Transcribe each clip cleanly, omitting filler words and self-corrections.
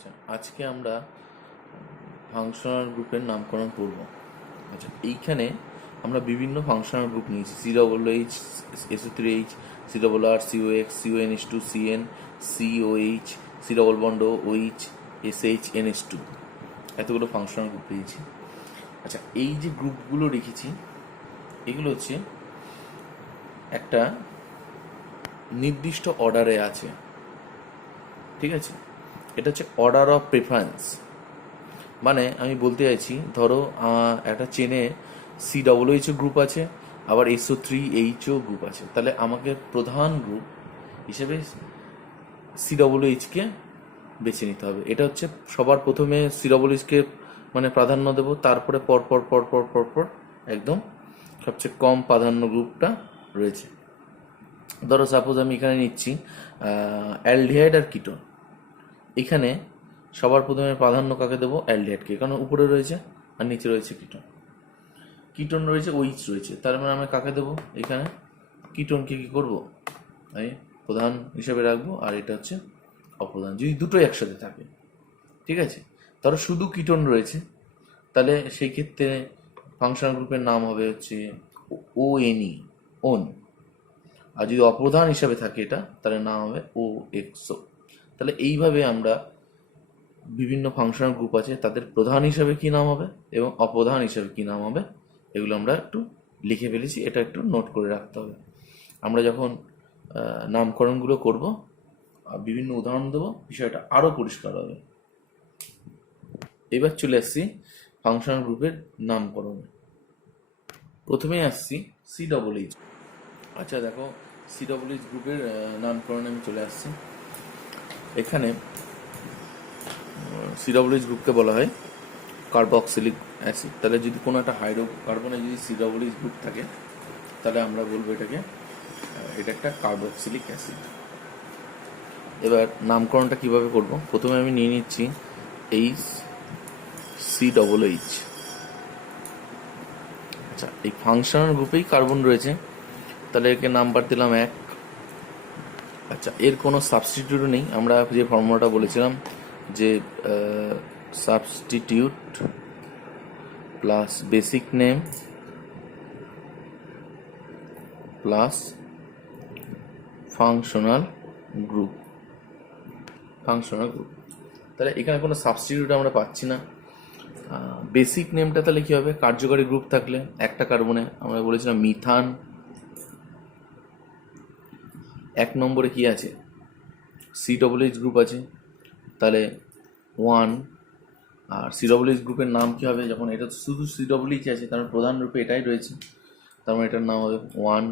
আচ্ছা, আজকে আমরা ফাংশনাল গ্রুপের নামকরণ করব। আচ্ছা, এইখানে আমরা বিভিন্ন ফাংশনাল গ্রুপ নিয়েছি। COOH, SO3H, CRR, COX, CONH2, CN, COH, C double bond OH, SH, NH2, এতগুলো ফাংশনাল গ্রুপ পেয়েছি। আচ্ছা, এই যে গ্রুপগুলো রেখেছি এগুলো হচ্ছে একটা নির্দিষ্ট অর্ডারে আছে, ঠিক আছে? এটা হচ্ছে অর্ডার অফ প্রেফারেন্স। মানে আমি বলতে চাইছি, ধরো একটা চেনে COOH গ্রুপ আছে, আবার SO3H গ্রুপ আছে, তাহলে আমাকে প্রধান গ্রুপ হিসেবে COOH-কে বেছে নিতে হবে। এটা হচ্ছে সবার প্রথমে COOH-কে মানে প্রাধান্য দেব, তারপরে পরপর পরপর পরপর একদম সবচেয়ে কম প্রাধান্য গ্রুপটা রয়েছে। ধরো সাপোজ আমি এখানে নিচ্ছি অ্যালডিহাইড আর কিটোন। এখানে সবার প্রথমে প্রাধান্য কাকে দেবো? অ্যালডিহাইডকে, কারণ উপরে রয়েছে আর নিচে রয়েছে কিটোন। কিটোন রয়েছে, OH রয়েছে, তার মানে আমি কাকে দেবো? এখানে কিটোনকে কি করব? আমি প্রধান হিসেবে রাখবো, আর এটা হচ্ছে অপ্রধান, যদি দুটোই একসাথে থাকে, ঠিক আছে? ধরো শুধু কিটোন রয়েছে, তাহলে সেই ক্ষেত্রে ফাংশনাল গ্রুপের নাম হবে হচ্ছে ONE, ওন। আর যদি অপ্রধান হিসাবে থাকে এটা, তাহলে নাম হবে OXO। তাহলে এইভাবে আমরা বিভিন্ন ফাংশনাল গ্রুপ আছে, তাদের প্রধান হিসাবে কি নাম হবে এবং অপ্রধান হিসাবে কি নাম হবে, এগুলো আমরা একটু লিখে ফেলেছি, এটা একটু নোট করে রাখতে হবে। আমরা যখন নামকরণগুলো করব বিভিন্ন উদাহরণ দেবো, বিষয়টা আরও পরিষ্কার হবে। এবার চলে আসছি ফাংশনাল গ্রুপের নামকরণে। প্রথমেই আসছি COOH। আচ্ছা দেখো, COOH গ্রুপের নামকরণে আমি চলে আসছি। এখানে COOH গ্রুপকে বলা হয় কার্বক্সিলিক অ্যাসিড। তাহলে যদি কোনো একটা হাইড্রোকার্বনে যদি COOH গ্রুপ থাকে, তাহলে আমরা বলবো এটাকে এটা একটা কার্বক্সিলিক অ্যাসিড। এবার নামকরণটা কিভাবে করব? প্রথমে আমি নিয়ে নিচ্ছি COOH। আচ্ছা, এই ফাংশনাল গ্রুপেই কার্বন রয়েছে, তাহলে একে নাম্বার দিলাম 1। আচ্ছা, এর কোনো সাবস্টিটিউট নেই। আমরা যে ফর্মুলাটা বলেছিলাম যে substitute plus basic name plus functional group. তাহলে এখানে কোনো সাবস্টিটিউট আমরা পাচ্ছি না। বেসিক নেমটা তাহলে কি হবে? কার্যকারী গ্রুপ থাকলে একটা কার্বনে আমরা বলেছিলাম মিথান, 1 নম্বরে কি আছে? COOH গ্রুপ আছে, তাহলে 1। আর COOH গ্রুপের নাম কি হবে? যখন এটা শুধু COOH আছে, কারণ প্রধান রূপে এটাই রয়েছে, তার মানে এটার নাম হবে 1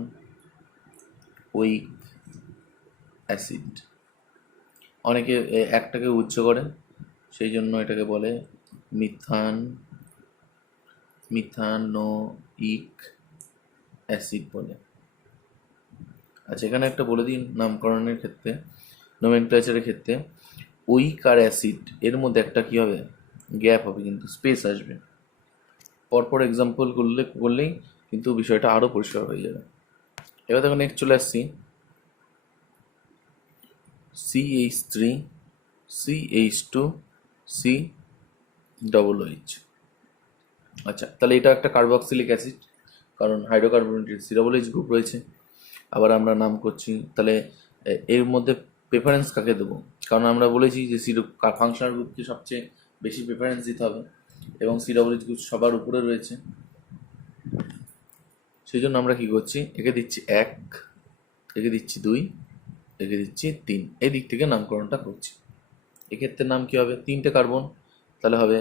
উইক অ্যাসিড। অনেকে একটাকে উচ্চ করে, সেই জন্য এটাকে বলে মিথানোইক অ্যাসিড বলে। আচ্ছা, এখানে একটা বলে দিন নামকরণের ক্ষেত্রে, নোমেনক্লেচারের ক্ষেত্রে, উইক আর অ্যাসিড এর মধ্যে একটা কি হবে? গ্যাপ হবে, কিন্তু স্পেস আসবে। পরপর এক্সাম্পল করলেই কিন্তু বিষয়টা আরও পরিষ্কার হয়ে যাবে। এবার দেখো নেক্সট চলে আসছি CH3, CH2, COOH। আচ্ছা, তাহলে এটা একটা কার্বক্সিলিক অ্যাসিড, কারণ হাইড্রোকার্বনের COOH গ্রুপ রয়েছে। আবার আমরা নাম করছি, তাহলে এর মধ্যে প্রেফারেন্স কাকে দেবো? কারণ আমরা বলেছি যে ফাংশনাল গ্রুপকে সবচেয়ে বেশি প্রেফারেন্স দিতে হবে, এবং COOH গ্রুপ সবার উপরে রয়েছে, সেই জন্য আমরা কি করছি? একে দিচ্ছি 1, একে দিচ্ছি 2, একে দিচ্ছি 3। এই দিক থেকে নামকরণটা করছি। এক্ষেত্রে নাম কি হবে? 3টে কার্বন, তাহলে হবে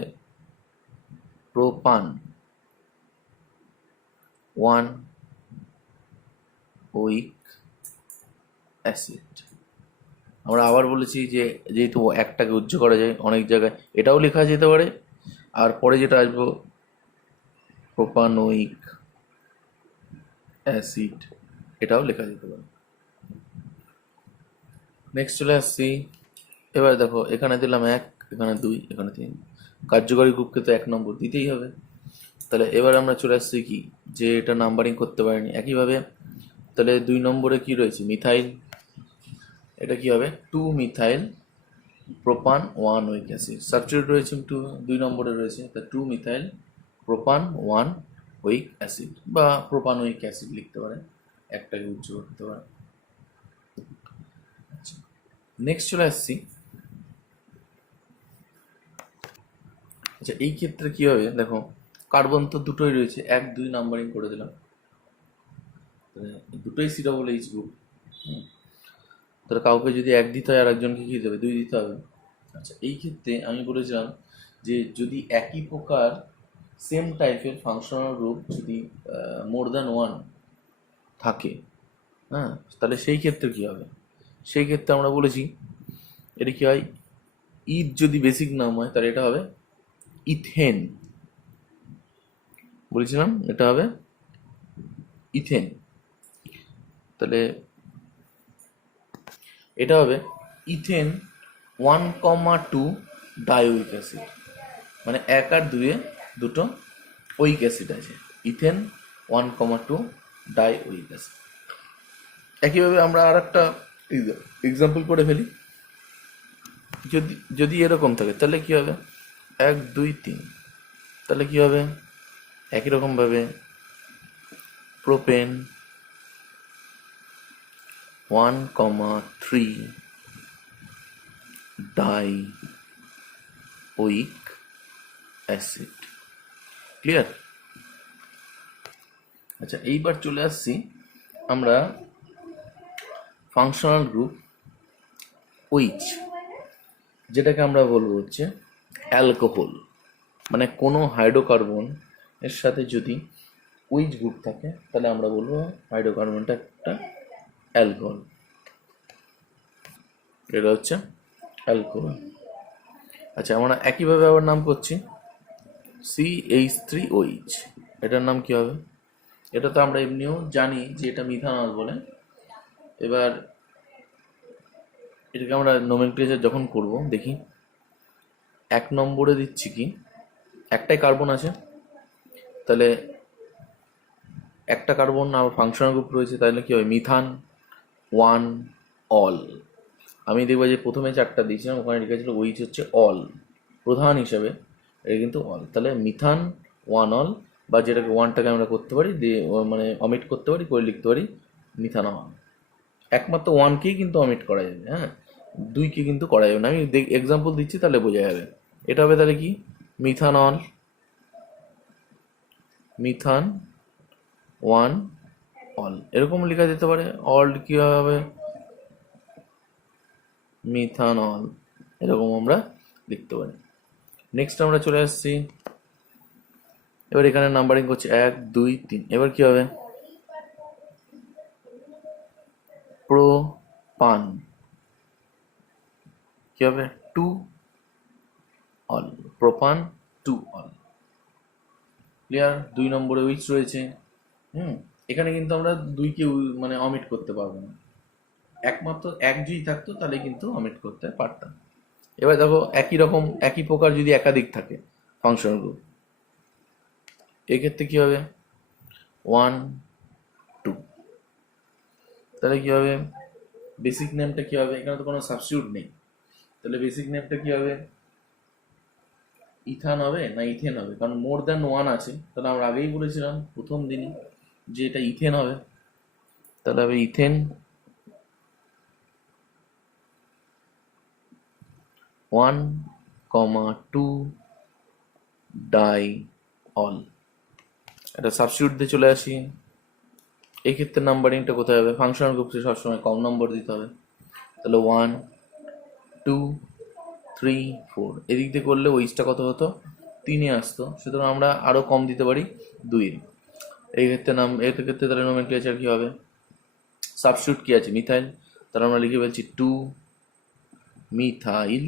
প্রোপান 1 উইক অ্যাসিড। আমরা আবার বলেছি যে যেহেতু একটাকে উজ্জ্ব করা যায় অনেক জায়গায়, এটাও লেখা যেতে পারে, আর পরে যেটা আসবো প্রোপানোইক অ্যাসিড, এটাও লেখা যেতে পারে। নেক্সট চলে আসছি। এবার দেখো, এখানে দিলাম 1, এখানে 2, এখানে 3। কার্যকরী গ্রুপকে তো 1 নম্বর দিতেই হবে। তাহলে এবার আমরা চলে আসছি কি, যে এটা নাম্বারিং করতে পারিনি একইভাবে। তাহলে 2 নম্বরে কি রয়েছে? মিথাইল। এটা কি হবে? 2 মিথাইল প্রোপান 1 উইক অ্যাসিড, সাবস্টিটিউট রয়েছে 2 নম্বরে রয়েছে, তা 2 মিথাইল প্রোপান 1 উইক অ্যাসিড বা প্রোপান উইক অ্যাসিড লিখতে পারে, একটাকে উজ্জ্বল করতে পারে। নেক্সট চলে আসছি, আচ্ছা এই ক্ষেত্রে কি হবে দেখো, কার্বন তো দুটোই রয়েছে, 1 2 নাম্বারিং করে দিলাম, দুটোই C+H গ্রুপ। তাহলে কাউকে যদি 1 দিতে হয় আর একজনকে কি দেবে, 2 দিতে হবে। আচ্ছা এই ক্ষেত্রে আমি বলেছিলাম যে যদি একই প্রকার সেম টাইপের ফাংশনাল গ্রুপ যদি মোর দ্যান 1 থাকে, হ্যাঁ, তাহলে সেই ক্ষেত্রে কি হবে, সেই ক্ষেত্রে আমরা বলেছি এটা কি হয়, ইথ যদি বেসিক নাম হয় তাহলে এটা হবে ইথেন, বলেছিলাম এটা হবে ইথেন। তাহলে এটা হবে ইথেন 1,2 ডাইউইক অ্যাসিড, মানে 1 আর 2 দুটো উইক অ্যাসিড আছে, ইথেন 1,2 ডাইউইক অ্যাসিড। একইভাবে আমরা আর একটা এক্সাম্পল করে ফেলি, যদি যদি এরকম থাকে তাহলে কি হবে 1 2 3, তাহলে কি হবে একই রকমভাবে propane 1,3 die week acid. Clear? আচ্ছা এইবার চলে আসছি আমরা ফাংশনাল গ্রুপ ওইচ, যেটাকে আমরা বলবো হচ্ছে অ্যালকোহল, মানে কোনো হাইড্রোকার্বন এর সাথে যদি ওইচ গ্রুপ থাকে তাহলে আমরা বলবো হাইড্রোকার্বনটা একটা অ্যালকোহল, এটা হচ্ছে অ্যালকোহল। আচ্ছা আমরা একইভাবে আবার নাম করছি CH3OH, এটার নাম কি হবে, এটা তো আমরা এমনিও জানি যে এটা মিথানল বলে। এবার এটাকে আমরা নোমেনক্লেচার যখন করব দেখি, 1 নম্বরে দিচ্ছি কি, একটাই কার্বন আছে, তাহলে একটা কার্বন আর ফাংশনাল গ্রুপ রয়েছে, তাহলে কি হবে মিথান 1 অল। আমি দেখবো যে প্রথমে 4টা দিয়েছিলাম, ওখানে লিখেছিল ওইচ হচ্ছে অল প্রধান হিসাবে, এটা কিন্তু অল, তাহলে মিথান 1 অল, বা যেটাকে 1টাকে আমরা করতে পারি দিয়ে মানে অমিট করতে পারি, করে লিখতে পারি মিথানল। একমাত্র 1কেই কিন্তু অমিট করা যাবে, হ্যাঁ, 2কে কিন্তু করা যাবে না। আমি এক্সাম্পল দিচ্ছি তাহলে বোঝা যাবে। এটা হবে তাহলে কি মিথানল, মিথান 1 অল, এরকম লেখা যেতে পারে। অল কি হবে মিথানল, এরকম আমরা লিখতে পারি। নেক্সট আমরা চলে আসছি, এবার এখানে নাম্বারিং করছি 1 2 3, এবার কি হবে প্রোপান, কি হবে 2 অল, প্রোপান 2 অল। ক্লিয়ার? 2 নম্বরে উইচ রয়েছে, এখানে কিন্তু আমরা 2কে মানে অমিট করতে পারবো না, একমাত্র 1 যদি থাকতো তাহলে কিন্তু অমিট করতে পারতাম। এবার দেখো একই রকম একই প্রকার যদি একাধিক থাকে ফাংশনাল গ্রুপ, এক্ষেত্রে কি হবে 1 2, তাহলে কি হবে বেসিক নেমটা কি হবে, এখানে তো কোনো সাবস্টিটিউট নেই, তাহলে বেসিক নেমটা কি হবে ইথান হবে না ইথেন হবে, কারণ মোর দ্যান 1 আছে, তাহলে আমরা আগেই বলেছিলাম প্রথম দিনই যে এটা ইথেন হবে, তাহলে হবে ইথেন 1,2 ডাই অল। এটা সাবস্টিটিউট দিয়ে চলে আসি, এই ক্ষেত্রে নাম্বারিংটা কোথায় হবে, ফাংশনাল গ্রুপে সবসময় কম নম্বর দিতে হবে, তাহলে 1 2 3 4, এদিক দিয়ে করলে ওইচটা কত হতো 3-এ আসতো, সুতরাং আমরা আরও কম দিতে পারি 2-এর। এই ক্ষেত্রে এর ক্ষেত্রে তাহলে নোমেনক্লেচার কি হবে, সাবস্টিটিউট কি আছে মিথাইল, তাহলে আমরা লিখে ফেলছি 2 মিথাইল,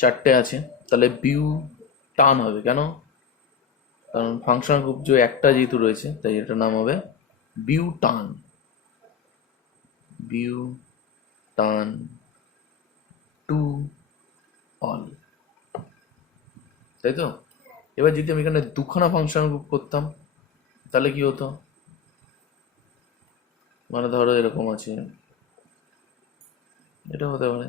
4টে আছে, তাহলে বিউটান হবে, কেন, কারণ ফাংশনাল গ্রুপ যে একটা যেহেতু রয়েছে তাই এটার নাম হবে বিউটান, বিউটান 2 অল, তাই তো। এবার যদি আমি এখানে 2খানা ফাংশনাল গ্রুপ করতাম তাহলে কি হতো, মানে ধরো এরকম আছে এটা হতে পারে।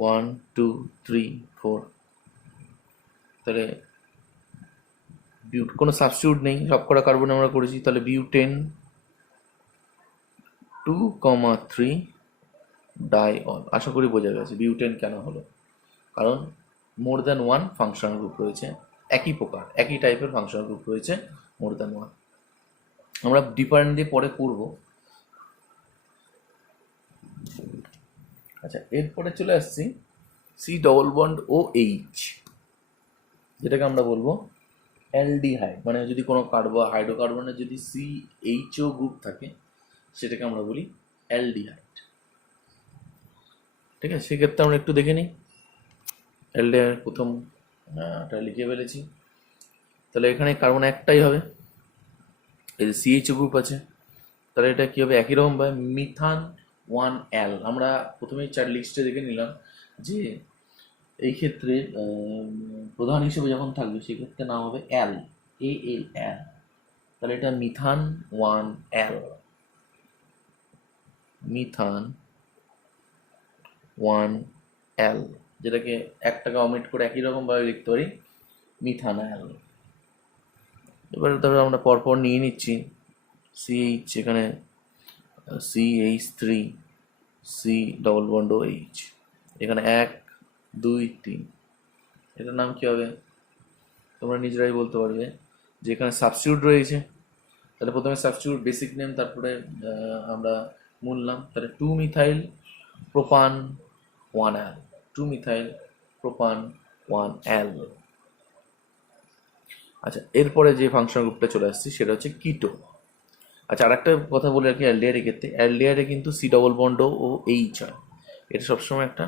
One, two, three, four. তাহলে কোনো সাবস্টিটিউট নেই, সব কটা কার্বন আমরা করেছি। তাহলে বিউটেন 2,3 ডাইঅল। আশা করি বোঝা গেছে বিউটেন কেন হলো, কারণ more than one functional group রয়েছে, একই প্রকার একই টাইপের ফাংশনাল গ্রুপ রয়েছে, মোর দ্যান ওয়ান। আমরা ডিফারেন্ট দিয়ে পরে করব। আচ্ছা, এরপরে চলে আসছি C double bond O H, যেটাকে আমরা বলবো অ্যালডিহাইড। মানে যদি কোনো হাইড্রোকার্বনের যদি সি এইচও গ্রুপ থাকে, সেটাকে আমরা বলি অ্যালডিহাইড। ঠিক আছে, সেক্ষেত্রে আমরা একটু দেখে নিই। অ্যালডিহাইড প্রথম এটা লিখে ফেলেছি। তাহলে এখানে কার্বন একটাই হবে, এই যে সিএইচও গ্রুপ আছে, তাহলে এটা কী হবে, একই রকম ভাবে মিথান 1L। আমরা প্রথমেই চার লিস্টে দেখে নিলাম যে এই ক্ষেত্রে প্রধান হিসেবে যখন থাকবে সেক্ষেত্রে নাম হবে AL। তাহলে এটা মিথান 1L, মিথান 1L, যেটাকে একটাকে অমিট করে একই রকম ভাবে লিখতে পারি মিথানল। এবারে তারপরে আমরা পরপর নিয়ে নিচ্ছি সিএইচ, এখানে CH3 C double bond O H, এখানে 1, 2, 3। এটার নাম কি হবে তোমরা নিজেরাই বলতে পারবে, যে এখানে সাবস্টিটিউট রয়েছে। তাহলে প্রথমে সাবস্টিটিউট বেসিক নেম, তারপরে আমরা মূল নাম। তাহলে 2 মিথাইল প্রোপান 1L, 2 মিথাইল প্রোপান 1L। আচ্ছা, এরপরে যে ফাংশন গ্রুপটা চলে আসছে সেটা হচ্ছে কিটো। আচ্ছা, আর একটা কথা বলে রাখি, অ্যালডিহাইডের ক্ষেত্রে অ্যালডিহাইডে কিন্তু C double bond O H হয়। এটা সবসময় একটা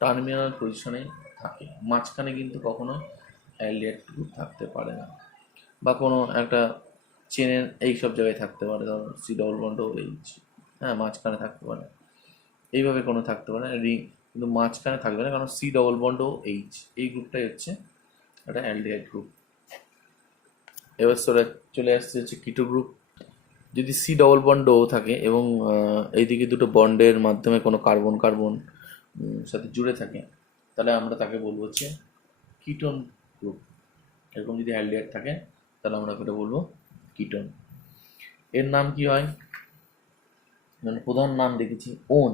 টার্মিনাল পজিশনে থাকে, মাঝখানে কিন্তু কখনো অ্যালডিহাইড গ্রুপ থাকতে পারে না, বা কোনো একটা চেনের এই সব জায়গায় থাকতে পারে, ধরো C double bond O H, হ্যাঁ মাঝখানে থাকতে পারে, এইভাবে কোনো থাকতে পারে না, কিন্তু মাঝখানে থাকবে না, কারণ C double bond O H এই গ্রুপটাই হচ্ছে একটা অ্যালডিহাইড গ্রুপ। এবার চলে আসছে হচ্ছে কিটো গ্রুপ। যদি সি ডবল বন্ড ও থাকে এবং এইদিকে দুটো বন্ডের মাধ্যমে কোনো কার্বন কার্বন সাথে জুড়ে থাকে, তাহলে আমরা তাকে বলবো হচ্ছে কিটোন গ্রুপ। এরকম যদি অ্যালডিহাইড থাকে তাহলে আমরা এটা বলবো কিটোন। এর নাম কি হয়, মানে প্রধান নাম দেখেছি ওন,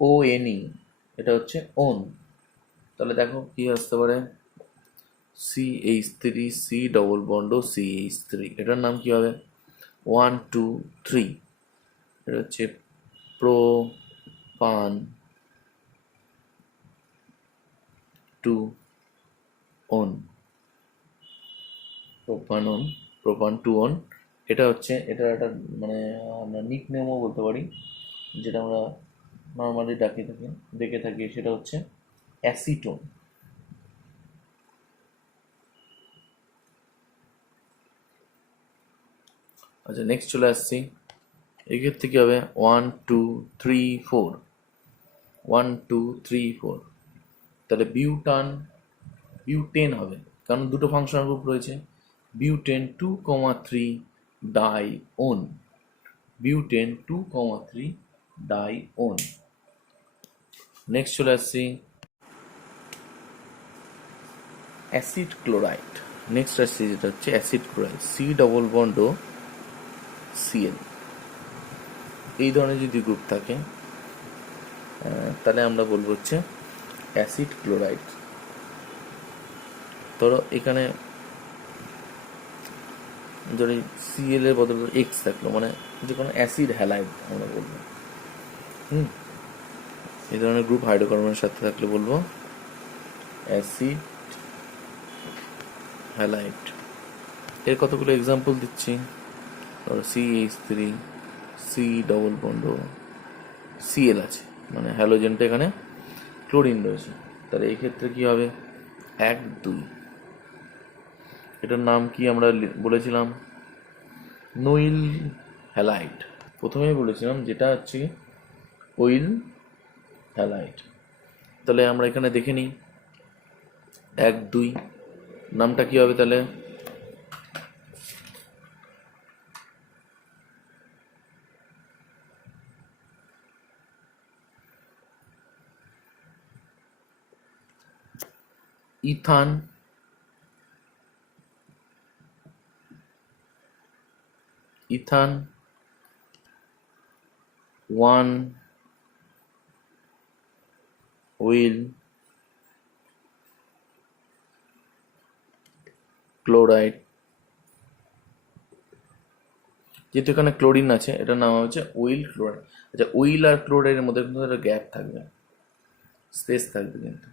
ONE, এটা হচ্ছে ওন। তাহলে দেখো কি আসতে পারে, CH3 সি ডবল বন্ড ও CH3, এটার নাম কি হবে 1, 2, 3। এটা হচ্ছে প্রোপান 2 ওন, প্রোপান 2 ওন। এটা হচ্ছে এটা একটা মানে আমরা নিক নেমও বলতে পারি, যেটা আমরা নর্মালি দেখে থাকি, সেটা হচ্ছে অ্যাসিটোন। আচ্ছা, নেক্সট চলে আসছি। এক্ষেত্রে কী হবে 1, 2, 3, 4, 1, 2, 3, 4। তাহলে বিউটেন হবে, কারণ দুটো ফাংশনাল গ্রুপ রয়েছে। Butane 2,3 dione, butane 2,3 dione. Next চলে আসছি অ্যাসিড ক্লোরাইড। নেক্সট আসছি যেটা হচ্ছে acid chloride, C double bond O Cl। এই ধরনের যদি গ্রুপ থাকে তাহলে আমরা বলবো হচ্ছে অ্যাসিড ক্লোরাইড। ধরো এখানে যদি Cl এর বদলে X থাকলো, মানে যে কোনো অ্যাসিড হ্যালাইড আমরা বলবো। এই ধরনের গ্রুপ হাইড্রোকার্বনের সাথে থাকলে বলবো অ্যাসিড হ্যালাইড। এর কতগুলো এক্সাম্পল দিচ্ছি, ধরো CH3 C double bond Cl আছে, মানে হ্যালোজেনটা এখানে ক্লোরিন রয়েছে। তাহলে এই ক্ষেত্রে কি হবে 1, 2। এটার নাম কি আমরা বলেছিলাম নইল হ্যালাইড, প্রথমেই বলেছিলাম, যেটা হচ্ছে ওইল হ্যালাইড। তাহলে আমরা এখানে দেখে নিই 1, 2 নামটা কি হবে, তাহলে ইথান, ইথান 1 উইল ক্লোরাইড। যেহেতু এখানে ক্লোরিন আছে, এটার নাম হচ্ছে উইল ক্লোরাইড। আচ্ছা, উইল আর ক্লোরাইডের মধ্যে কিন্তু একটা গ্যাপ থাকবে, স্পেস থাকবে, কিন্তু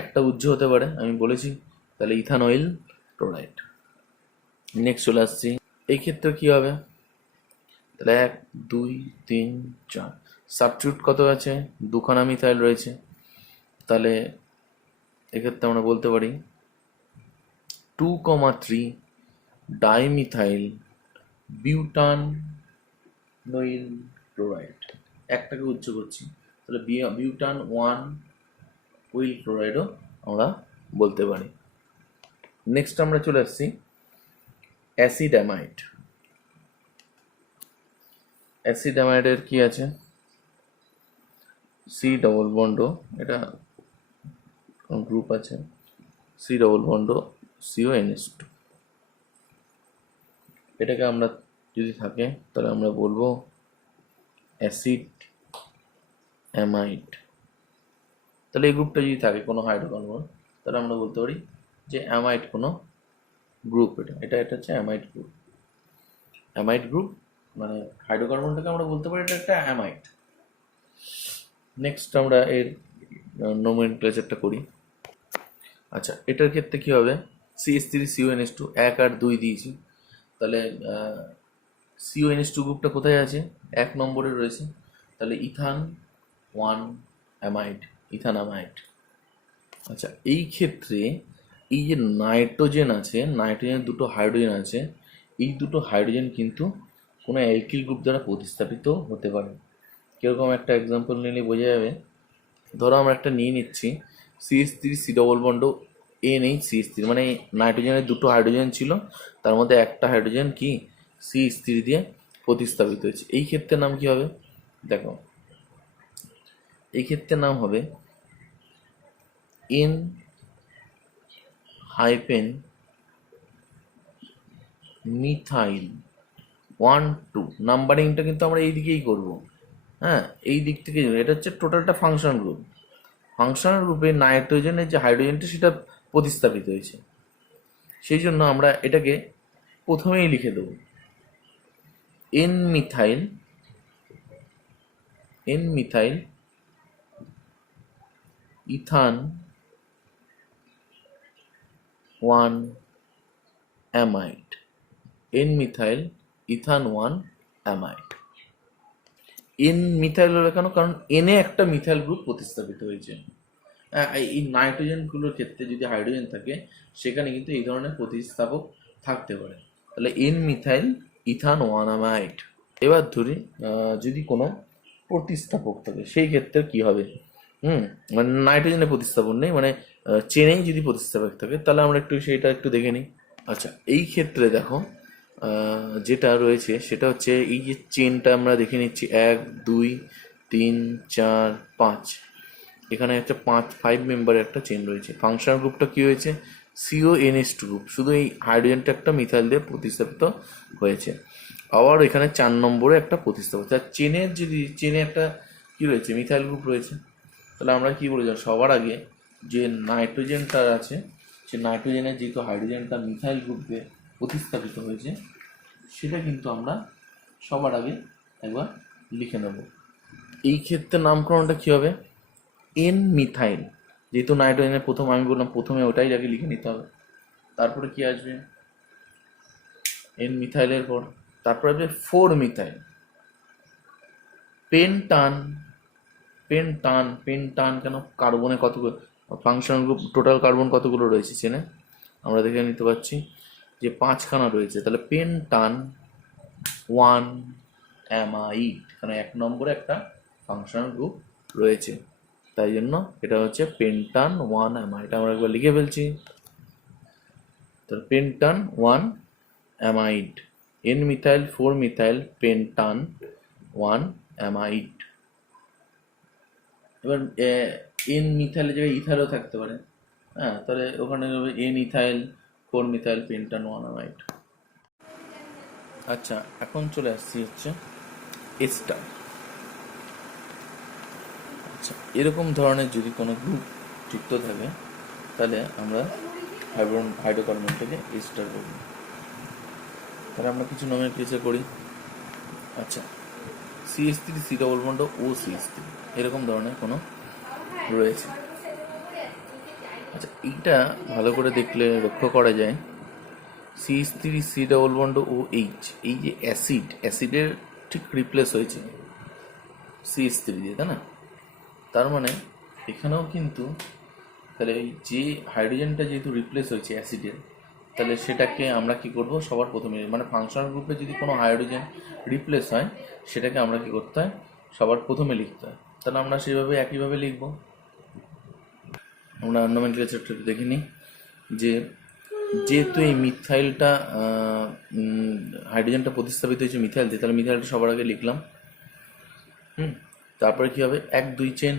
একটা উজ্জ্ব হতে পারে, আমি বলেছি। তাহলে ইথানয়েল ক্লোরাইড। নেক্সট চলে আসছি, এই ক্ষেত্রে কি হবে? তাহলে 1 2 3 4 সাবস্টিটিউট কত আছে? দুখানা মিথাইল রয়েছে। তাহলে এক্ষেত্রে আমরা বলতে পারি 2,3 ডাইমিথাইল বিউটানয়িল ক্লোরাইড। একটাকে উচ্চ করছি, তাহলে বিউটান 1 উইল ক্লোরাইডও আমরা বলতে পারি। নেক্সট আমরা চলে আসছি অ্যাসিড অ্যামাইড। অ্যাসিড অ্যামাইডের কি আছে? সি ডবল বন্ড, এটা গ্রুপ আছে, সি ডবল বন্ড CONH2। এটাকে আমরা যদি থাকে তাহলে আমরা বলবো অ্যাসিড অ্যামাইড। তাহলে এই গ্রুপটা যদি থাকে কোনো হাইড্রোকার্বন, তাহলে আমরা বলতে পারি যে অ্যামাইড কোনো গ্রুপ। এটা হচ্ছে অ্যামাইড গ্রুপ। অ্যামাইড গ্রুপ মানে হাইড্রোকার্বনটাকে আমরা বলতে পারি এটা একটা অ্যামাইড। নেক্সট আমরা এর নোমেনক্লেচারটা করি। আচ্ছা, এটার ক্ষেত্রে কি হবে? CH3CONH2 1 আর 2 দিয়েছি, তাহলে CONH2 গ্রুপটা কোথায় আছে? 1 নম্বরে রয়েছে, তাহলে ইথান 1 অ্যামাইড, ইথান অ্যামাইড। আচ্ছা, এই ক্ষেত্রে এই যে নাইট্রোজেন আছে, নাইট্রোজেনের দুটো হাইড্রোজেন আছে, এই দুটো হাইড্রোজেন কিন্তু কোনো অ্যালকিল গ্রুপ দ্বারা প্রতিস্থাপিত হতে পারে। কীরকম একটা এক্সাম্পল নিলে বোঝা যাবে। ধরো আমরা একটা নিয়ে নিচ্ছি CH3 C double bond NH CH3, মানে নাইট্রোজেনের দুটো হাইড্রোজেন ছিল, তার মধ্যে একটা হাইড্রোজেন কি CH3 দিয়ে প্রতিস্থাপিত হয়েছে। এই ক্ষেত্রে নাম কি হবে? দেখো, এই ক্ষেত্রে নাম হবে N হাইপেন মিথাইল 1 2। নাম্বারিংটা কিন্তু আমরা এই দিকেই করবো, হ্যাঁ, এই দিক থেকে। এটা হচ্ছে টোটালটা ফাংশনাল গ্রুপ। ফাংশনাল গ্রুপে নাইট্রোজেনের যে হাইড্রোজেনটা সেটা প্রতিস্থাপিত হয়েছে, সেই জন্য আমরা এটাকে প্রথমেই লিখে দেবো N methyl Ethan 1 amide, N methyl Ethan 1 amide. N methyl হলো কেন? কারণ এনে একটা মিথাইল গ্রুপ প্রতিস্থাপিত হয়েছে। এই নাইট্রোজেনগুলোর ক্ষেত্রে যদি হাইড্রোজেন থাকে, সেখানে কিন্তু এই ধরনের প্রতিস্থাপক থাকতে পারে। তাহলে এন মিথাইল ইথান 1 অ্যামাইড। এবার ধরি যদি কোনো প্রতিস্থাপক থাকে, সেই ক্ষেত্রে কি হবে? মানে নাইট্রোজেনের প্রতিস্থাপন নেই, মানে চেনেই যদি প্রতিস্থাপক থাকে, তাহলে আমরা সেইটা একটু দেখে নিই। আচ্ছা, এই ক্ষেত্রে দেখো যেটা রয়েছে সেটা হচ্ছে এই যে চেনটা আমরা দেখে নিচ্ছি 1 2 3 4 5। এখানে একটা 5 মেম্বারের একটা চেন রয়েছে। ফাংশনাল গ্রুপটা কি হয়েছে? CONH2 গ্রুপ, শুধু এই হাইড্রোজেনটা একটা মিথাইল দিয়ে প্রতিস্থাপিত হয়েছে। আবার এখানে 4 নম্বরে একটা প্রতিস্থাপক। তার চেনে একটা কি রয়েছে? মিথাইল গ্রুপ রয়েছে। তাহলে আমরা কি বলে যাব? সবার আগে যে নাইট্রোজেনটা আছে, সে নাইট্রোজেনের যেহেতু হাইড্রোজেনটা মিথাইল গ্রুপে প্রতিস্থাপিত হয়েছে, সেটা কিন্তু আমরা সবার আগে একবার লিখে নেব। এই ক্ষেত্রে নামকরণটা কী হবে? এন মিথাইল, যেহেতু নাইট্রোজেনের প্রথম, আমি বললাম প্রথমে ওটাই আগে লিখে নিতে হবে। তারপরে কি আসবে? এন মিথাইলের পর তারপরে আসবে 4 মিথাইল পেন্টান। পেন্টান কেন? কার্বনে কতগুলো ফাংশনাল গ্রুপ, টোটাল কার্বন কতগুলো রয়েছে চেনে আমরা দেখে নিতে পারছি যে 5খানা রয়েছে। তাহলে পেন্টান 1 অ্যামাইড, কারণ 1 নম্বরে একটা ফাংশনাল গ্রুপ রয়েছে, তাই জন্য এটা হচ্ছে পেন্টান 1 অ্যামাইড। আমরা একবার লিখে ফেলছি। তাহলে pentane 1 amide, N methyl 4 methyl pentane 1 amide. এবার এন মিথাইলের জায়গায় ইথাইলও থাকতে পারে, হ্যাঁ, তাহলে ওখানে হবে এন ইথাইল 4 মিথাইল পেন্টানোয়ানামাইড। আচ্ছা, এখন চলে আসছি হচ্ছে এস্টার। আচ্ছা, এরকম ধরনের যদি কোনো গ্রুপ যুক্ত থাকে তাহলে আমরা হাইড্রোকার্বনটাকে এস্টার বলবো। তাহলে আমরা কিছু নোমেনক্লেচার করি। আচ্ছা, CH3 সি ডবল বন্ড ও CH3 এরকম ধরনের কোনো রয়েছে। আচ্ছা, এইটা ভালো করে দেখলে লক্ষ্য করা যায় CH3 C double bond O H, এই যে অ্যাসিডের ঠিক রিপ্লেস হয়েছে CH3 দিয়ে, তাই না? তার মানে এখানেও কিন্তু তাহলে এই যে হাইড্রোজেনটা যেহেতু রিপ্লেস হয়েছে অ্যাসিডের, তাহলে সেটাকে আমরা কি করব, সবার প্রথমে মানে ফাংশনাল গ্রুপে যদি কোনো হাইড্রোজেন রিপ্লেস হয় সেটাকে আমরা কি করতে হয়, সবার প্রথমে লিখতে হয়। তাহলে আমরা সেইভাবে একইভাবে লিখব। আমরা নোমেনক্লেচারটা দেখে নিই যে যেহেতু এই মিথাইলটা হাইড্রোজেনটা প্রতিস্থাপিত হয়েছে মিথাইল দিয়ে, তাহলে মিথাইলটা সবার আগে লিখলাম। তারপরে কি হবে, 1 2 চেন,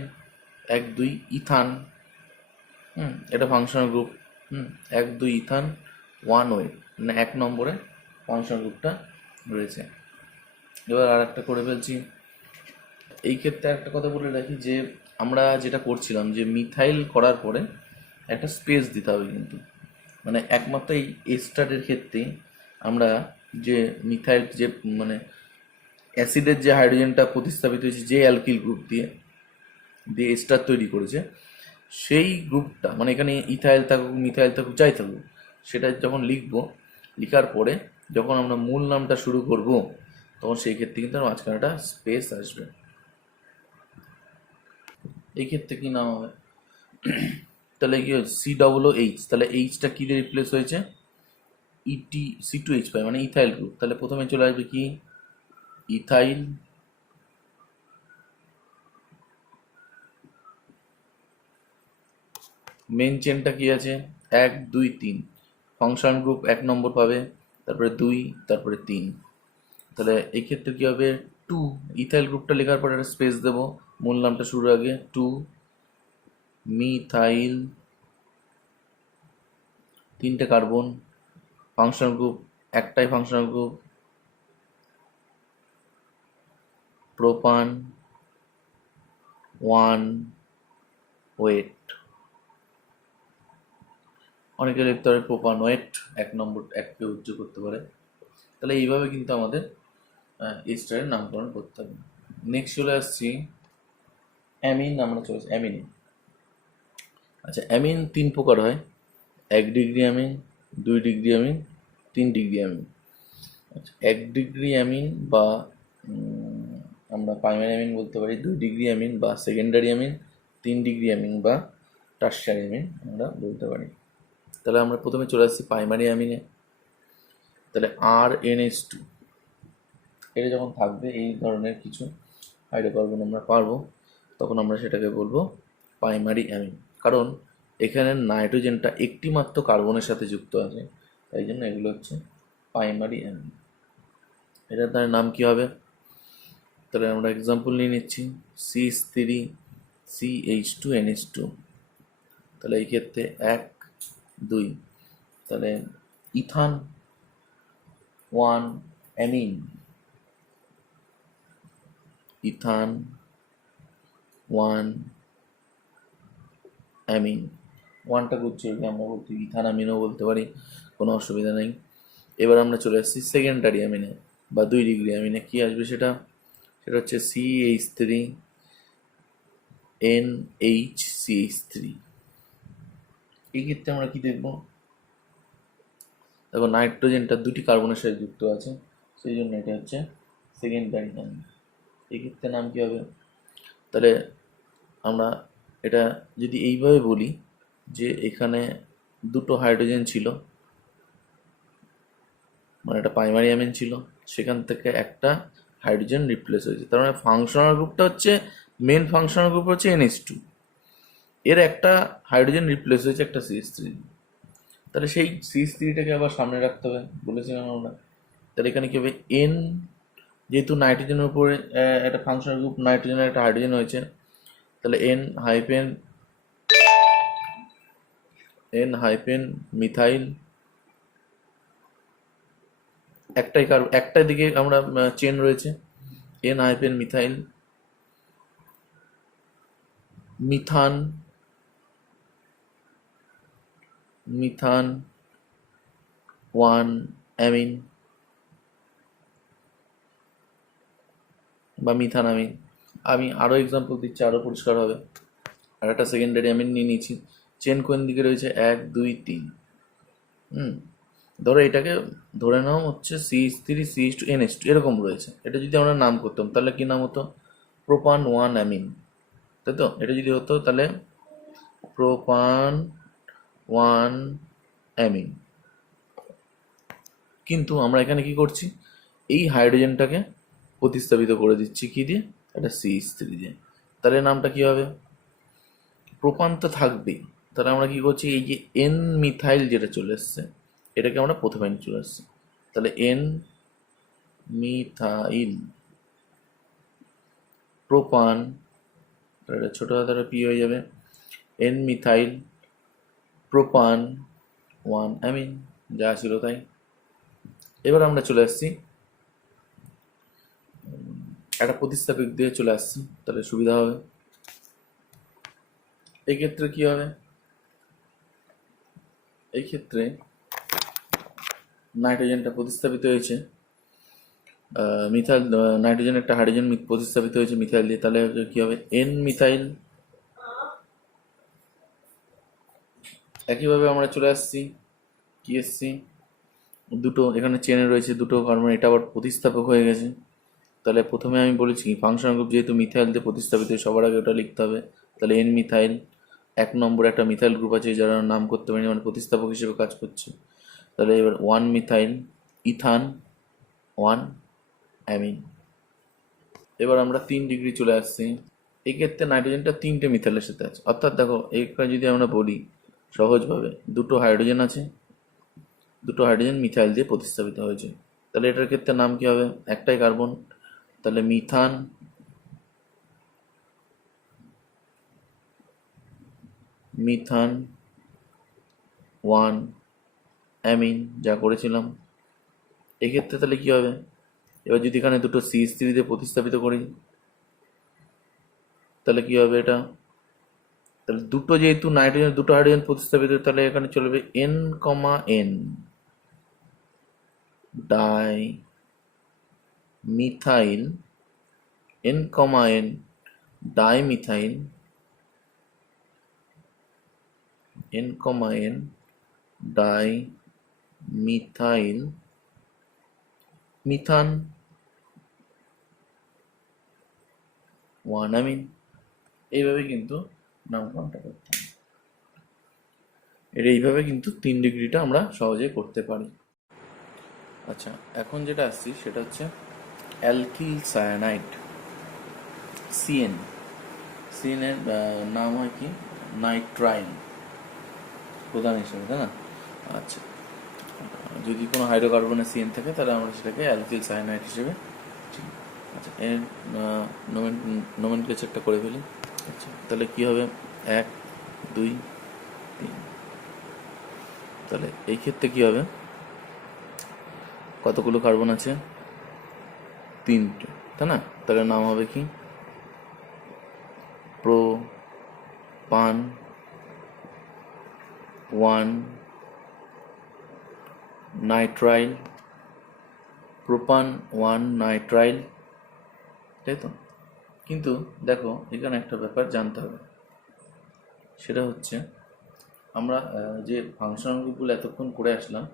1 2 ইথান। এটা ফাংশনাল গ্রুপ। 1 2 ইথান 1 ওয়েট, মানে 1 নম্বরে ফাংশনাল গ্রুপটা রয়েছে। এবার আর একটা করে ফেলছি। এই ক্ষেত্রে একটা কথা বলে রাখি যে আমরা যেটা করছিলাম যে মিথাইল করার পরে একটা স্পেস দিতে হবে, কিন্তু মানে একমাত্র এই এস্টারের ক্ষেত্রে আমরা যে মিথাইল যে মানে অ্যাসিডের যে হাইড্রোজেনটা প্রতিস্থাপিত হয়েছে যে অ্যালকিল গ্রুপ দিয়ে দিয়ে এস্টার তৈরি করেছে, সেই গ্রুপটা মানে এখানে ইথাইল থাকুক মিথাইল থাকুক যাই থাকুক, সেটা যখন লিখবো, লিখার পরে যখন আমরা মূল নামটা শুরু করব তখন সেই ক্ষেত্রে কিন্তু মাঝখানে একটা স্পেস আসবে। এই ক্ষেত্রে কি নাম হবে, তাহলে কি হচ্ছে COOH, তাহলে এইচটা কি দিয়ে রিপ্লেস হয়েছে, C2H5 মানে ইথাইল গ্রুপ। তাহলে প্রথমে চলে আসবে কি ইথাইল, মেন চেনটা কি আছে 1 2 3, ফাংশন গ্রুপ 1 নম্বর পাবে, তারপরে 2, তারপরে 3। তাহলে এই ক্ষেত্রে কি হবে 2, ইথাইল গ্রুপটা লেখার পরে একটা স্পেস দেবো মূল নামটা শুরুর আগে, 2 মিথাইল, 3টে কার্বন, ফাংশনাল গ্রুপ একটাই ফাংশনাল গ্রুপ, প্রোপান 1 ওয়েট। অনেকে লিখতে পারে প্রোপান ওয়েট 1 নম্বর, 1কে উজ্জ্ব করতে পারে। তাহলে এইভাবে কিন্তু আমাদের এস্টারের নামকরণ করতে হবে। নেক্সট চলে আসছি অ্যামিন। আমরা চলে অ্যামিনে। আচ্ছা, অ্যামিন 3 প্রকার হয়, 1 degree amine, 2 degree amine, 3 degree amine. আচ্ছা, 1 ডিগ্রি অ্যামিন বা আমরা প্রাইমারি অ্যামিন বলতে পারি, 2 ডিগ্রি অ্যামিন বা সেকেন্ডারি অ্যামিন, 3 ডিগ্রি অ্যামিন বা টারশিয়ারি অ্যামিন আমরা বলতে পারি। তাহলে আমরা প্রথমে চলে আসছি প্রাইমারি অ্যামিনে। তাহলে RNH2 এটা যখন থাকবে এই ধরনের কিছু হাইড্রোকার্বন আমরা পারবো, তখন আমরা সেটাকে বলবো প্রাইমারি অ্যামিন। কারণ এখানে নাইট্রোজেনটা একটি মাত্র কার্বনের সাথে যুক্ত আছে, তাই জন্য এগুলো হচ্ছে প্রাইমারি অ্যামিন। এটার তার নাম কি হবে, তাহলে আমরা এক্সাম্পল নিয়ে নিচ্ছি CH3 CH2NH2। তাহলে এই ক্ষেত্রে 1 2, তাহলে ইথান 1 অ্যামিন, ইথান 1 অ্যামিন। 1টা উচ্চারণে আমরা বলতে ইথান অ্যামিনও বলতে পারি, কোনো অসুবিধা নেই। এবার আমরা চলে আসছি সেকেন্ডারি অ্যামিনে বা 2 ডিগ্রি অ্যামিনে। কি আসবে সেটা, সেটা হচ্ছে CH3 NHCH3। এই ক্ষেত্রে আমরা কি দেখব, দেখো নাইট্রোজেনটা 2টি কার্বনের সাথে যুক্ত আছে, সেই জন্য এটা হচ্ছে সেকেন্ডারি অ্যামিন। এই ক্ষেত্রে নাম কি হবে, তাহলে আমরা এটা যদি এইভাবে বলি যে এখানে 2টো হাইড্রোজেন ছিল, মানে এটা প্রাইমারি অ্যামিন ছিল, সেখান থেকে একটা হাইড্রোজেন রিপ্লেস হয়েছে। তার মানে ফাংশনাল গ্রুপটা হচ্ছে, মেন ফাংশনাল গ্রুপ হচ্ছে NH2, এর একটা হাইড্রোজেন রিপ্লেস হয়েছে একটা CH3। তাহলে সেই CH3টাকে আবার সামনে রাখতে হবে, বলেছিলাম আমরা। তাহলে এখানে কি হবে N, যেহেতু নাইট্রোজেনের উপরে একটা ফাংশনাল গ্রুপ নাইট্রোজেনের একটা হাইড্রোজেন হয়েছে, তাহলে N hyphen N hyphen methyl, একটাই দিকে আমরা চেন রয়েছে, N hyphen methyl, methane, methane one amine বা মিথান অ্যামিন। আমি আরও এক্সাম্পল দিচ্ছি, আরও পরিষ্কার হবে। আর একটা সেকেন্ডারি অ্যামিন নিয়ে নিচ্ছি। চেন কোন দিকে রয়েছে? 1 2 3। ধরো এটাকে ধরে নাও হচ্ছে CH3 CH2 NH2 এরকম রয়েছে। এটা যদি আমরা নাম করতাম তাহলে কি নাম হতো? প্রোপান ওয়ান অ্যামিন, তাই তো? এটা যদি হতো তাহলে প্রোপান ওয়ান অ্যামিন। কিন্তু আমরা এখানে কি করছি? এই হাইড্রোজেনটাকে প্রতিস্থাপিত করে দিচ্ছি কি দিয়ে? একটা CH3 দিয়ে। তাহলে নামটা কি হবে? প্রোপান তো থাকবেই। তাহলে আমরা কি করছি? এই যে এন মিথাইল যেটা চলে এসছে, এটাকে আমরা প্রথমে নিয়ে চলে আসছি। তাহলে এন মিথাইল প্রোপান, এটা ছোট হাতের পি হয়ে যাবে, এন মিথাইল প্রোপান ওয়ান অ্যামিন, যা ছিল তাই। এবার আমরা চলে আসছি একটা প্রতিস্থাপিত দিয়ে চলে আসছি, তাহলে সুবিধা হবে। এই ক্ষেত্রে কি হবে? এই ক্ষেত্রে নাইট্রোজেনটা প্রতিস্থাপিত হয়েছে মিথাইল, নাইট্রোজেন একটা হাইড্রোজেন প্রতিস্থাপিত হয়েছে মিথাইল দিয়ে। তাহলে কি হবে? N methyl. একইভাবে আমরা চলে আসছি, কি এসছি? দুটো এখানে চেনে রয়েছে দুটো কার্বন, এটা আবার প্রতিস্থাপক হয়ে গেছে। তাহলে প্রথমে আমি বলেছি ফাংশন গ্রুপ যেহেতু মিথাইল দিয়ে প্রতিস্থাপিত, সবার আগে ওটা লিখতে হবে। তাহলে এন মিথাইল, 1 নম্বরে একটা মিথাইল গ্রুপ আছে যারা নাম করতে পারি, মানে প্রতিস্থাপক হিসেবে কাজ করছে। তাহলে এবার one methyl Ethan one amine. এবার আমরা 3 ডিগ্রি চলে আসছি। এই ক্ষেত্রে নাইট্রোজেনটা 3টে মিথাইলের সাথে আছে, অর্থাৎ দেখো এইখানে যদি আমরা বলি সহজভাবে, দুটো হাইড্রোজেন আছে, দুটো হাইড্রোজেন মিথাইল দিয়ে প্রতিস্থাপিত হয়েছে। তাহলে এটার ক্ষেত্রে নাম কি হবে? একটাই কার্বন, তাহলে মিথান মিথান ওয়ান অ্যামিন, যা করেছিলাম। এক্ষেত্রে তাহলে কি হবে? এবার যদি এখানে দুটো CH3 দিয়ে প্রতিস্থাপিত করি তাহলে কি হবে এটা? তাহলে দুটো যেহেতু নাইট্রোজেন, দুটো হাইড্রোজেন প্রতিস্থাপিত, তাহলে এখানে চলবে N, N di methyl, N, N di methyl, N, N di methyl methane one amine. এইভাবে কিন্তু নামকরণটা করতে হবে। এইভাবে কিন্তু 3 ডিগ্রিটা আমরা সহজে করতে পারি। আচ্ছা, এখন যেটা আসছি সেটা হচ্ছে অ্যালকিল সায়ানাইড, সিএন। সিএনের নাম হয় কি? নাইট্রাইল প্রধান হিসেবে, তাই না? আচ্ছা, যদি কোনো হাইড্রোকার্বনের সিএন থাকে তাহলে আমরা সেটাকে অ্যালকিল সায়ানাইড হিসেবে চিনি। আচ্ছা, এর নোমেনক্লেচারটা করে ফেলি। আচ্ছা, তাহলে কি হবে? 1 2 3। তাহলে এই ক্ষেত্রে কি হবে? কতগুলো কার্বন আছে? 3টে, তাই না? তাহলে নাম হবে কি? প্রোপান ওয়ান নাইট্রাইল, প্রোপান ওয়ান নাইট্রাইল, তাই তো? কিন্তু দেখো এখানে একটা ব্যাপার জানতে হবে, সেটা হচ্ছে আমরা যে ফাংশনাল গ্রুপগুলো এতক্ষণ করে আসলাম,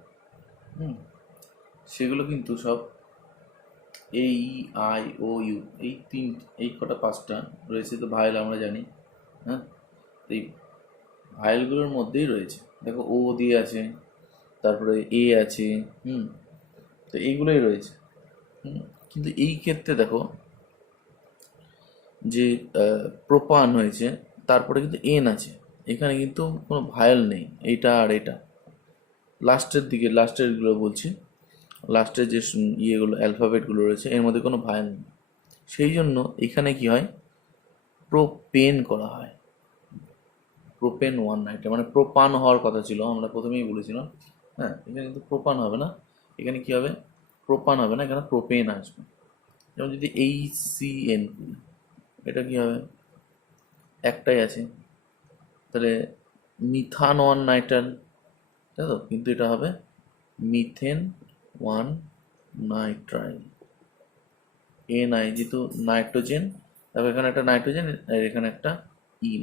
সেগুলো কিন্তু সব এই আই ও ইউ, এই কটা 5টা রয়েছে তো ভাইল, আমরা জানি। হ্যাঁ, এই ভাইলগুলোর মধ্যেই রয়েছে। দেখো ও দিয়ে আছে, তারপরে এ আছে, তো এইগুলোই রয়েছে। কিন্তু এই ক্ষেত্রে দেখো যে প্রোপান হয়েছে, তারপরে কিন্তু এন আছে, এখানে কিন্তু কোনো ভায়াল নেই। এইটা আর এটা লাস্টের দিকে, লাস্টেরগুলো বলছি, লাস্টের যে ইয়েগুলো অ্যালফাবেটগুলো রয়েছে এর মধ্যে কোনো ভায়াল নেই। সেই জন্য এখানে কি হয়? প্রোপেন করা হয়। প্রোপেন 1 নাইট্রাইল, মানে প্রোপান হওয়ার কথা ছিল, আমরা প্রথমেই বলেছিলাম। হ্যাঁ, এখানে কিন্তু প্রোপান হবে না, এখানে কি হবে, প্রোপান হবে না, এখানে প্রোপেন আসবে। যেমন যদি HCN, এটা কি হবে, একটাই আছে, তাহলে মিথান 1 নাইট্রাইল, তাই তো, কিন্তু এটা হবে মিথেন 1 নাইট্রাইল। NI, যেহেতু নাইট্রোজেন, তারপর এখানে একটা নাইট্রোজেন আর এখানে একটা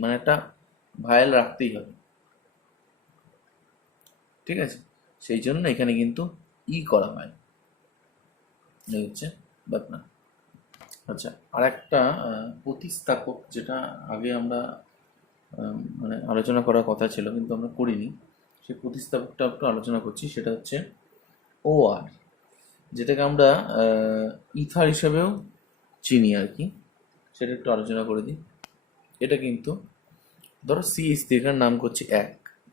মানে একটা ভায়াল রাখতেই হবে, ঠিক আছে, সেই জন্য এখানে কিন্তু করা হয়, এই হচ্ছে ব্যাপার। আচ্ছা, আর একটা প্রতিস্থাপক, যেটা আগে আমরা মানে আলোচনা করার কথা ছিল কিন্তু আমরা করিনি, সেই প্রতিস্থাপকটা একটু আলোচনা করছি, সেটা হচ্ছে OR, যেটাকে আমরা ইথার হিসেবেও চিনি আর কি, সেটা একটু আলোচনা করে দিই। এটা কিন্তু ধরো CH3, এখানে নাম করছি 1,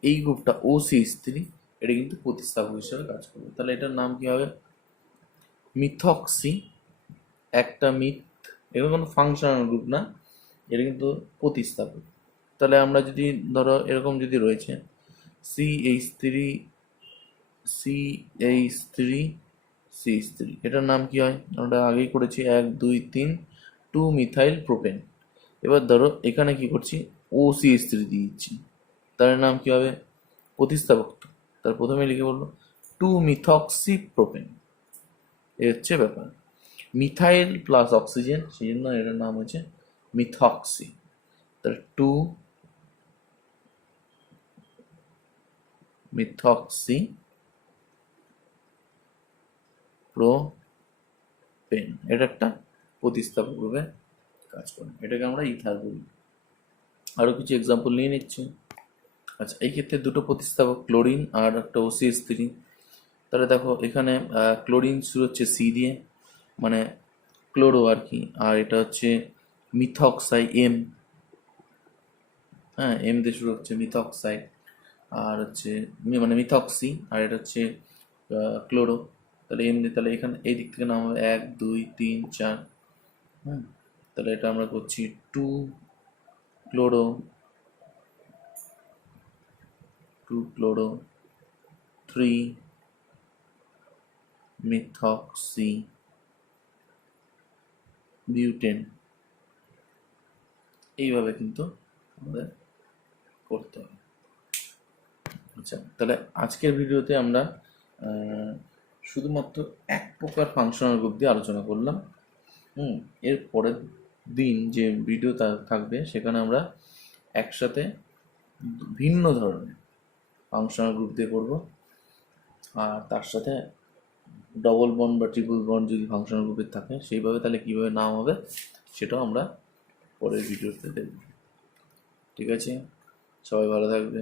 এই গ্রুপটা OCH3, এটা কিন্তু প্রতিস্থাপক হিসেবে কাজ করবে, তাহলে এটার নাম কি হবে, মিথক্সি, একটা মিথ, এগুলো কোনো ফাংশনাল গ্রুপ না, এটা কিন্তু প্রতিস্থাপক। তাহলে আমরা যদি ধরো এরকম যদি রয়েছে CH3 CH3 CH3, এটার নাম কি হয়, আমরা আগেই করেছি 1 2 3 2 মিথাইল প্রোপেন। এবার ধরো এখানে কি করছি, OCH3 দিয়ে দিচ্ছি, তার নাম কি হবে, প্রতিস্থাপক তো, তার প্রথমে লিখে বললো 2 মিথক্সি প্রোপেন, এ হচ্ছে ব্যাপার, মিথাইল প্লাস অক্সিজেন, সেই জন্য এটার নাম হচ্ছে মিথক্সি। তাহলে 2 মিথক্সি প্রোপেন, এটা একটা প্রতিস্থাপক রূপে কাজ করে, এটাকে আমরা ইথার বলি। আরও কিছু এক্সাম্পল নিয়ে নিচ্ছি। আচ্ছা, এই ক্ষেত্রে দুটো প্রতিস্থাপক, ক্লোরিন আর একটা OCH3। তাহলে দেখো এখানে ক্লোরিন শুরু হচ্ছে C দিয়ে, মানে ক্লোরো আর কি, আর এটা হচ্ছে মিথক্সাই M, হ্যাঁ M দিয়ে শুরু হচ্ছে মিথক্সাইড, আর হচ্ছে মানে মিথক্সি, আর এটা হচ্ছে ক্লোরো, তাহলে M দিয়ে, তাহলে এখানে এই দিক থেকে নাম হবে 1 2 3 4, হ্যাঁ, তাহলে এটা আমরা করছি 2 ক্লোরো 3 মিথক্সি বিউটেন, এইভাবে কিন্তু আমাদের করতে হবে। আচ্ছা, তাহলে আজকের ভিডিওতে আমরা শুধুমাত্র এক প্রকার ফাংশনাল গ্রুপ দিয়ে আলোচনা করলাম। এর পরের দিন যে ভিডিও থাকবে সেখানে আমরা একসাথে ভিন্ন ধরনের ফাংশনাল গ্রুপ দিয়ে করবো, আর তার সাথে ডবল বন্ড বা ট্রিপল বন্ড যদি ফাংশনাল গ্রুপের থাকে সেইভাবে, তাহলে কীভাবে নাম হবে সেটাও আমরা পরের ভিডিওতে দেখব। ঠিক আছে, সবাই ভালো থাকবে।